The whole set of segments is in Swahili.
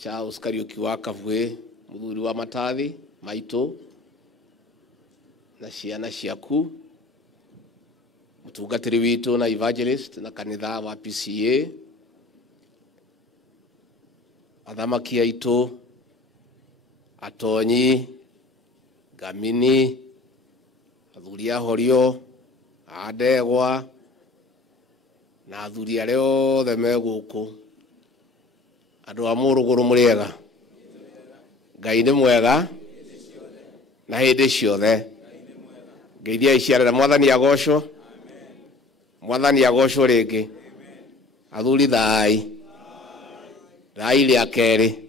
Charles Kariuki wa Kavue muthuri wa Matathi maito na ciana ciaku mutungatiri witu na evangelist na kanitha wa PCA athamaki aitu atonyi gamini athuria horio adegwa na athuria leo the meguku andu amuruguru muriega Ngai ni mwega na hindi ciothe ngeithia iciarira mwathani agocwo mwathani agocwo ringi athuri thai thai ria keri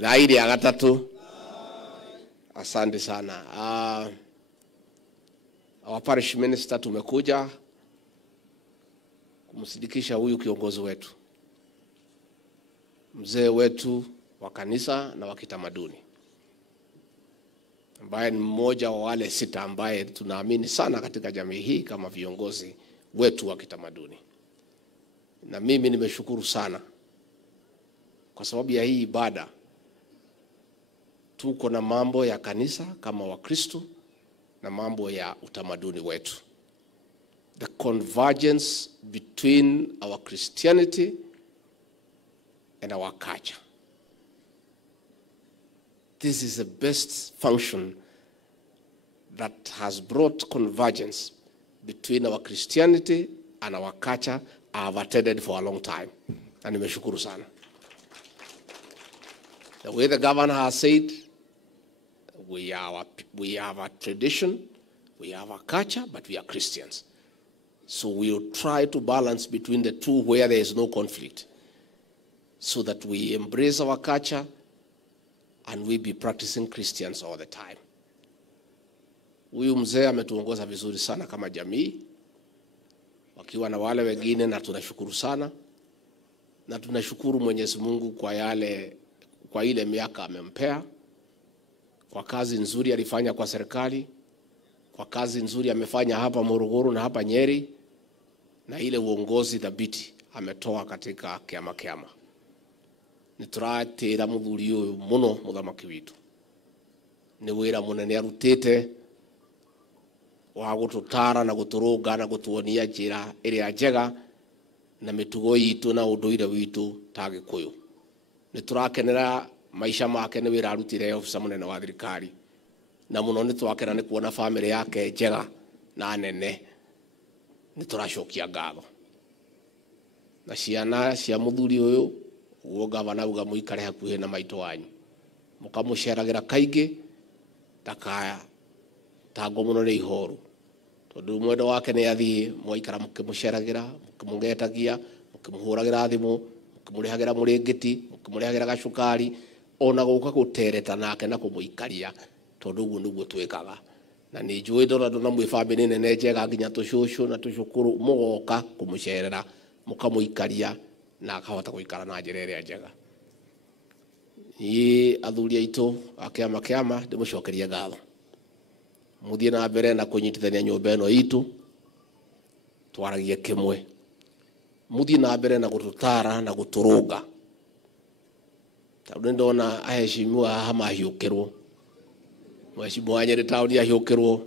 thai ria gatatu asante sana. Our parish minister tumekuja kumsidikisha huyu kiongozi wetu mzee wetu wa kanisa na wa kitamaduni ambaye ni mmoja wa wale 6 ambaye tunaamini sana katika jamii hii kama viongozi wetu wa kitamaduni. Na mimi nimeshukuru sana kwa sababu ya hii ibada. Tuko na mambo ya kanisa kama Wakristo na mambo ya utamaduni wetu. The convergence between our Christianity and our culture. This is the best function that has brought convergence between our Christianity and our culture. I have attended for a long time. And nimeshukuru sana. The way the governor has said, we have a tradition, we have a culture, but we are Christians. So we'll try to balance between the two where there is no conflict, so that we embrace our culture and we be practicing Christians all the time. Huyu mzee ametuongoza vizuri sana kama jamii, wakiwa na wale wengine, na tunashukuru sana. Na tunashukuru Mwenyezi Mungu kwa ile miaka amempea, kwa kazi nzuri alifanya kwa serikali, kwa kazi nzuri amefanya hapa Morogoro na hapa Nyeri, na ile uongozi thabiti ametoa katika kiama. Nituratira muthuri uyu muno muthamaki witu. Ni wira munene arutite wa gututara na guturunga na gutuonia njira iria njega na mitugo yitu na unduire witu ta Gikuyu. Niturakenera maisha make ni wira arutire ofisa munene wa thirikari, na muno nitwakena ni kuona family yake njega na nene. Nituracokia ngatho na ciana cia muthuri uyu uo gavana uga muikare hakuhe na maito wanyu mukamuceragira kaingi takaya tango muno ni ihoru tondu mwendo wake ni athii mwaikara mukimuceragira mukimugetagia mukimuhuragira thimu mukimurihagira muringiti mukimurihagira gacukari ona guka gutereta nake na kumuikaria tondu uguo niguo twikaga. Na ni njui ndona mwi family nene njega nginya tucucu na tucukuru mugoka kumucerera mukamuikaria na akahota guikara na njira iria njega. Ni athuri aitu akiama ndimucokerie ngatho. Muthie na mbere na kunyitithania nyumba eno itu twaragie kimwe. Muthie na mbere na gututara na guturunga. Tondu ndona aheshimiwa hama hiukirwo. Mheshimiwa wa Nyeri town ya hiukirwo.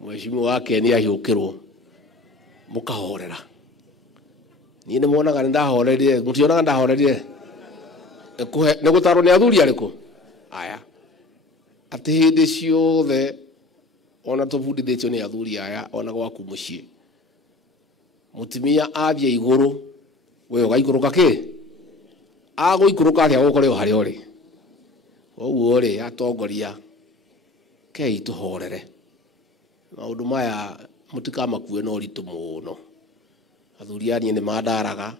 Mheshimiwa wake ni ahiukirwo. Mukahorera. Ni muonaga ndahorerie mutionaga ndahorerie ne gutaro ni athuri ariku aya ati hindi ciothe ona tubundithitio ni athuri aya ona gwaku mucii mutimia athia iguru we ugaikuruka ki aguikuruka athia gukore hari ori oguo ri atongoria kei tuhorere maundu maya mutikamakuwe no ritu muno. Athuriani ni madaraga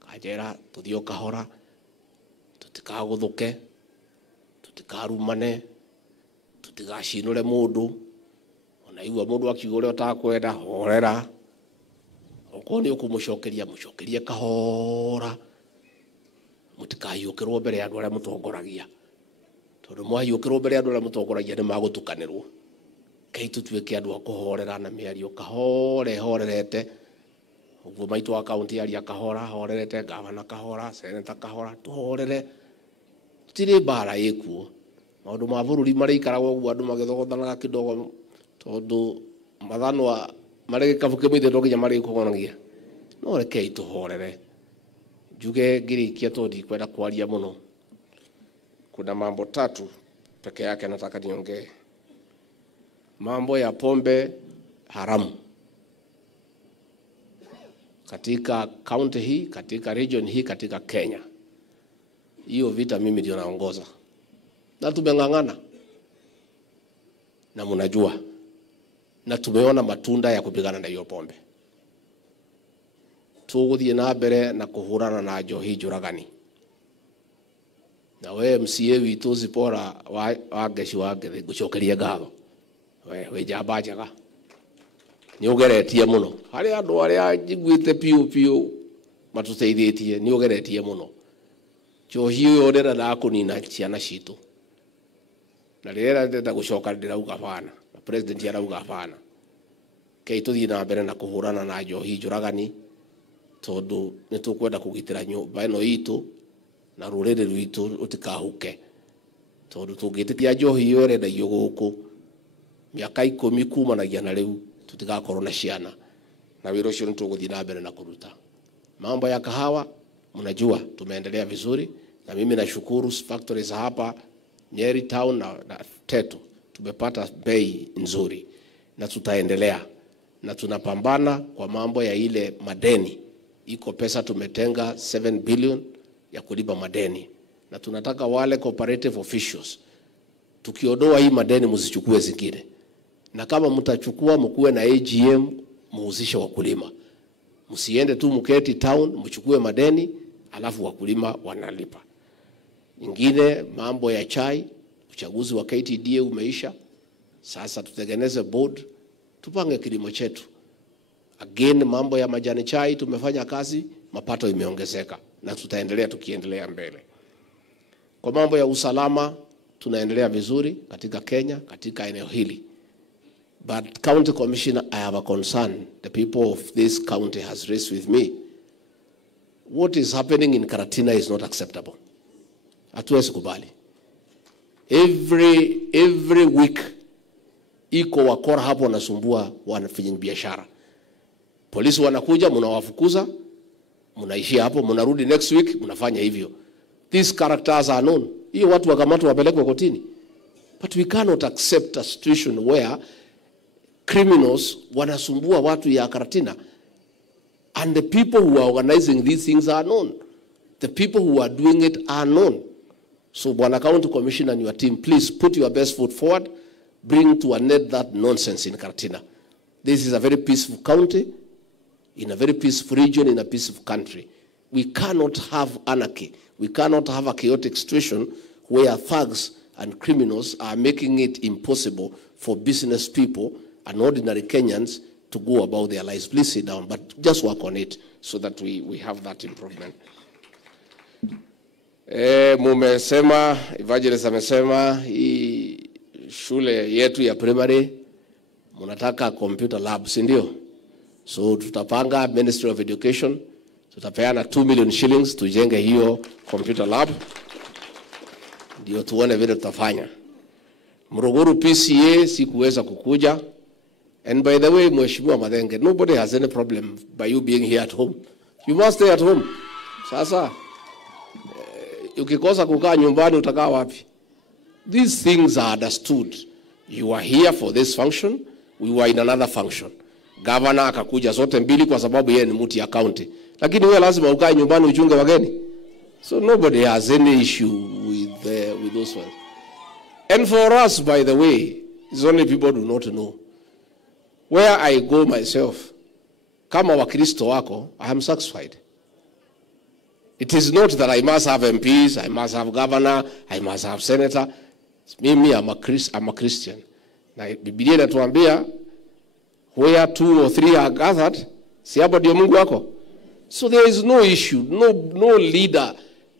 kajera tuthio kahora tutikaguthuke tutikarumane tutigashinure mundu ona igwa mundu akiugore utakwenda horera okoni ukumucokerie kahora mutikayukirwo mbere ya andu aria mutongoragia tondu mwayukirwo mbere ya andu aria mutongoragia ni magutukanirwo. Kei tutuike andu akuhorera na miario kahore horerete Uguo maitu wa county ari akahora horerete governor kahora senator kahora tuhorere tire bara ikuo maundu ma bururi mari ikaragwo uguo andu magithogothanaga kidogo tondu mathanwa mari kabuke mwithe ndoginya mari kugonagia no rekei tuhorere juge ngirikia todi kwenda kwaria muno. Kuna mambo 3 peke yake nataka niongee. Mambo ya pombe haramu katika county hii, katika region hii, katika Kenya. Hiyo vita mimi ndio naongoza. Na tumengangana. Na mnajua. Na tumeona matunda ya kupigana na hiyo pombe. Tuguthie na mbere na kuhurana na njohi njuragani. Na we MCA witu Zipora wa Geshi wa Ngethi gucokeria ngatho. We njamba njega. Ni ugeretie muno. Hari andu aria njiguite piu matuteithĩtie ni ugeretie muno. Njohi uyo ndenda kunina ciana citu. Na rĩrĩa ndenda gucoka ndirauga bana. Na president arauga bana. Kei tuthie na mbere na kuhurana na njohi njuragani tondu ni tukwenda kugitira nyumba ino itu na rurere rwitu utikahuke tondu tungititia njohi iyo rendagio guku miaka 10 kumanagia na riu tutigakorwo na ciana na wiro ucio nituguthie na mbere na kuruta. Mambo ya kahawa mnajua tumeendelea vizuri na mimi nashukuru factories hapa Nyeri town na Tetu tumepata bei nzuri na tutaendelea na tunapambana kwa mambo ya ile madeni. Iko pesa tumetenga 7 billion ya kulipa madeni na tunataka wale cooperative officials tukiondoa hii madeni msichukue zingine, na kama mtachukua mkuwe na AGM muhusishe wakulima, msiende tu mketi town mchukue madeni alafu wakulima wanalipa. Nyingine mambo ya chai, uchaguzi wa KTDA umeisha, sasa tutengeneze board tupange kilimo chetu. Again mambo ya majani chai tumefanya kazi, mapato imeongezeka na tutaendelea tukiendelea mbele. Kwa mambo ya usalama tunaendelea vizuri katika Kenya, katika eneo hili. But County Commissioner, I have a concern the people of this county has raised with me. What is happening in Karatina is not acceptable. Hatuwezi kubali. Every week iko wakora hapo wanasumbua wanafanya biashara. Polisi wanakuja, mnawafukuza, mnaishia hapo, mnarudi next week, mnafanya hivyo. These characters are known. Hiyo watu wakamatwa wapelekwe kotini. But we cannot accept a situation where criminals wanasumbua watu ya Karatina. And the people who are organizing these things are known. The people who are doing it are known. So Bwana County Commissioner and your team, please put your best foot forward. Bring to an end that nonsense in Karatina. This is a very peaceful county, in a very peaceful region, in a peaceful country. We cannot have anarchy. We cannot have a chaotic situation where thugs and criminals are making it impossible for business people and ordinary Kenyans to go about their lives. Please sit down, but just work on it so that we have that improvement. Mumesema, Evangelist amesema, hii shule yetu ya primary, munataka computer lab, si ndio? So tutapanga Ministry of Education, tutapeana 2 million shillings tujenge hiyo computer lab. Ndio tuone vile tutafanya. Muruguru PCA sikuweza kukuja. And by the way, Mheshimiwa Mathenge, nobody has any problem by you being here at home. You must stay at home. Sasa ukikosa kukaa nyumbani utakaa wapi? These things are understood. You are here for this function, we were in another function. Governor akakuja zote mbili kwa sababu yeye ni mtu ya county. Lakini wewe lazima ukae nyumbani uchunge wageni. So nobody has any issue with those ones. And for us, by the way, it's only people do not know. Where I go myself, kama Wakristo wako, I am satisfied. It is not that I must have MPs, I must have governor, I must have senator. Mimi, I'm a Christian. Na Biblia inatuambia where 2 or 3 are gathered, si hapo ndio Mungu wako. So there is no issue, no leader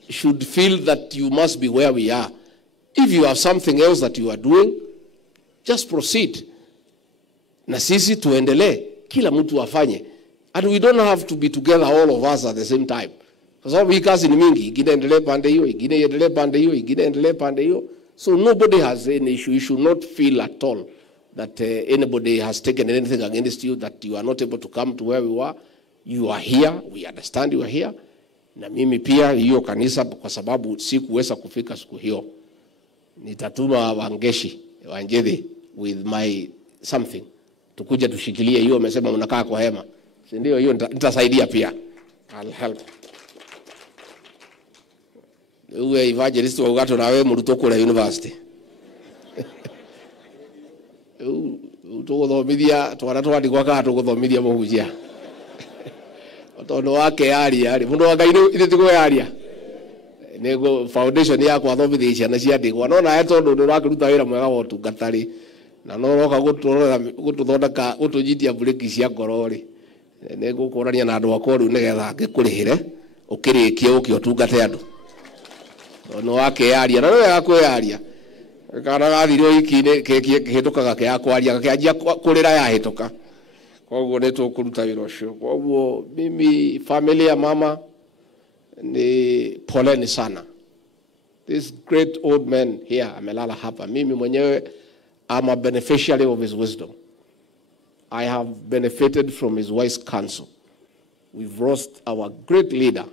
should feel that you must be where we are. If you have something else that you are doing, just proceed. Na sisi tuendelee, kila mtu afanye. And we don't have to be together all of us at the same time. Kwa sababu hii kazi ni mingi, ingine endelee pande hiyo, ingine endelee pande hiyo, ingine endelee pande hiyo. So nobody has any issue. You should not feel at all that anybody has taken anything against you, that you are not able to come to where we were. You are here, we understand you are here. Na mimi pia hiyo kanisa kwa sababu sikuweza kufika siku hiyo, nitatuma Wangeshi Wanjede with my something tukuja tushikilie hiyo. Amesema mnakaa kwa hema, si ndio? Hiyo nitasaidia pia, I'll help. Uwe evangelist wa Ugato na wewe muruto kule university tugothomithia twana twandi kwa ka tugothomithia muhunjia otono wake yari mundu wa Ngai ithe tigo yaria nego foundation ya kwa thomithia ciana cia ndigwa no na eto ndu rakiruta wira mwega wa utungatari na no roka gututhondeka gutunyitia bureki cia ngorori nego kurania na andu akwa riu nigetha ngikurihire ukirikie ukitungate andu no wake yaria na wewe yako yaria kana gathiro ikine kihitukaga kya kwaria kianjia kurira yahituka koguo ni tukuruta wira ucio. Koguo mimi family ya mama ni poleni sana. This great old man here amelala hapa, mimi mwenyewe I'm a beneficiary of his wisdom. I have benefited from his wise counsel. We've lost our great leader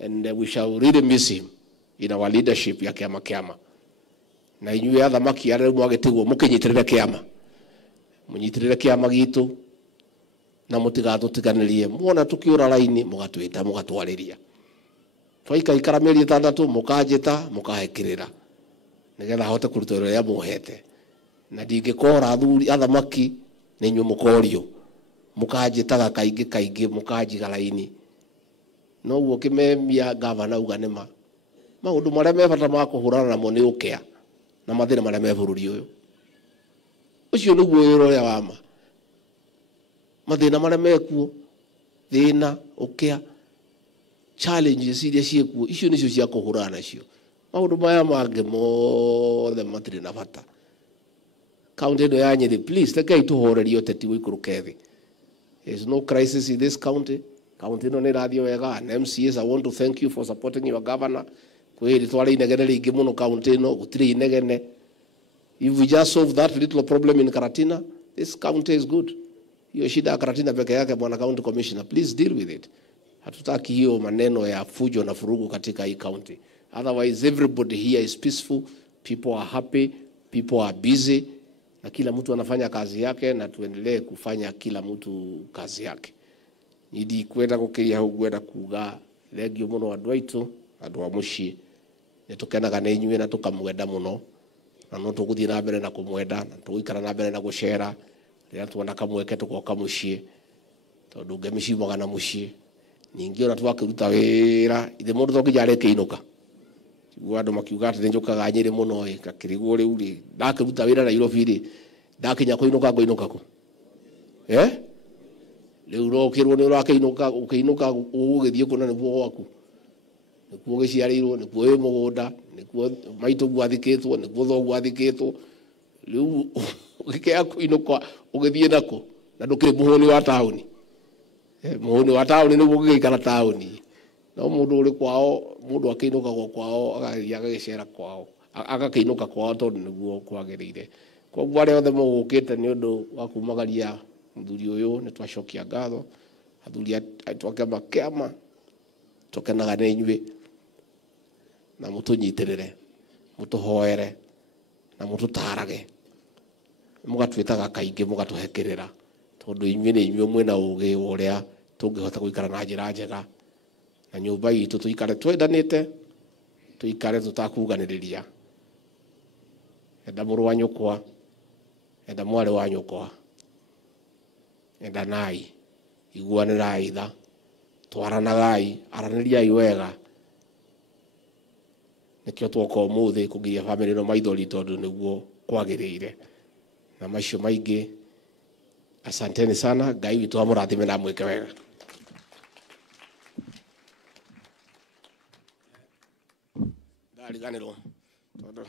and we shall really miss him in our leadership ya kiama kiama. Na inyuĩ athamaki arĩa mwagetigwo mũkinyitirĩre kiama, mũnyitirĩre kiama gitu na mũtigatũtiganĩrie. Muona tukiura raini mũgatwĩta mũgatwarĩria. Twaikaikara mĩeri 6 mũkanjĩta mũkahekĩrĩra nĩgetha hote kũruta wĩra ũrĩa mũhete. Na ndingĩkora athuri athamaki nĩ inyuĩ mũkorio mũkanjĩtaga kaingĩ mũkanjiga raini. No guo kĩmemia gavana uga nĩma maundu marĩa me bata ma kũhũrana namo nĩ ũkĩa na mathĩna marĩa me bũrũri ũyũ. Ũcio nĩguo wĩra ũrĩa wa ma. Mathĩna marĩa mekuo, thĩna, ũkĩa, challenges iria ciĩkuo, icio nĩcio cia kũhũrana nacio. Maũndũ maya mangĩ mothe matirĩ na bata. County ĩno ya Nyĩrĩ, please rekei tũhorerie ũteti wĩikũrũke thĩ. There is no crisis in this county. County ĩno nĩ ĩrathiĩ wega. And MCAs, I want to thank you for supporting your governor. Kweli twale inegene rĩingĩ mũno county ĩno, gũtirĩ inegene. If we just solve that little problem in Karatina, this county is good. Hiyo shida ya Karatina peke yake, bwana county commissioner, please deal with it. Hatutaki hiyo maneno ya fujo na furugu katika hii county. Otherwise everybody here is peaceful, people are happy, people are busy, na kila mtu anafanya kazi yake, na tuendelee kufanya kila mtu kazi yake. Nidi kwenda kukiria hugwenda kuga legio muno andu aitu andu a mucii nitukenaga ni inyuĩ na tukamwenda muno, na no tuguthii na mbere na kumwenda, na tuguikara na mbere na gucera rĩrĩa tuona kamweke tugoka mucii tondu ngemi ciumaga na mucii. Ningĩ ona twakiruta wĩra ithe mũndũ tokija arekĩinũka igua andu makiuga atĩ nĩnjũkaga Nyĩrĩ mũno ngakĩrigwo rĩu rĩ ndakiruta wĩra Nairobi rĩ ndakinya kũinũka kũ rĩu rokĩrwo nĩ ũrakĩinũka ũkĩinũka ũgũgĩthiĩ kũ na nĩguo gwaku, nĩkuo gĩciarĩirwo, nĩkuo wĩ mũgũnda, nĩkuo maitũ gwathikĩtwo, nĩkuo thoguo athikĩtwo. Rĩu ũgĩkĩaya kũinũka ũgĩthiĩ nakũ na ndũkĩrĩ mũhũni wa taũni. Mũhũni wa taũni nĩguo ũgĩikara taũni. No mũndũ ũrĩ kwao, mũndũ akĩinũka kwao agathiĩ agagĩcera kwao, agakĩinũka kwao tondũ nĩguo kwagĩrĩire. Koguo arĩa othe mũgũkĩte nĩ ũndũ wa kumagaria mũthuri ũyũ nĩ twacokia ngatho. Athuri aitũ a kĩama kĩama tũkenaga nĩ inyuĩ na mũtũnyitĩrĩre, mũtũhoere na mũtũtarage, mũgatwĩtaga kaingĩ mũgatũhekĩrĩra tondũ inyuĩ nĩ inyuĩ mwĩna ũgĩ wa ũrĩa tũngĩhota gũikara na njĩra njega na nyũmba itũ tũikare twendanĩte, tũikare tũtakuganĩrĩria. Enda mũrũ wa nyũkwa, enda mwarĩ wa nyũkwa, endanai, iguanĩrai tha, twaranagai, aranĩriai wega. Nĩkĩo twoka ũmũthĩ kũgiria famĩlĩ ĩno maithori tondũ nĩguo kwagĩrĩire. Na macio maingĩ, asanteni sana, Ngai witũ amũrathime na mwĩke wega. Ndariganĩrwo tondũ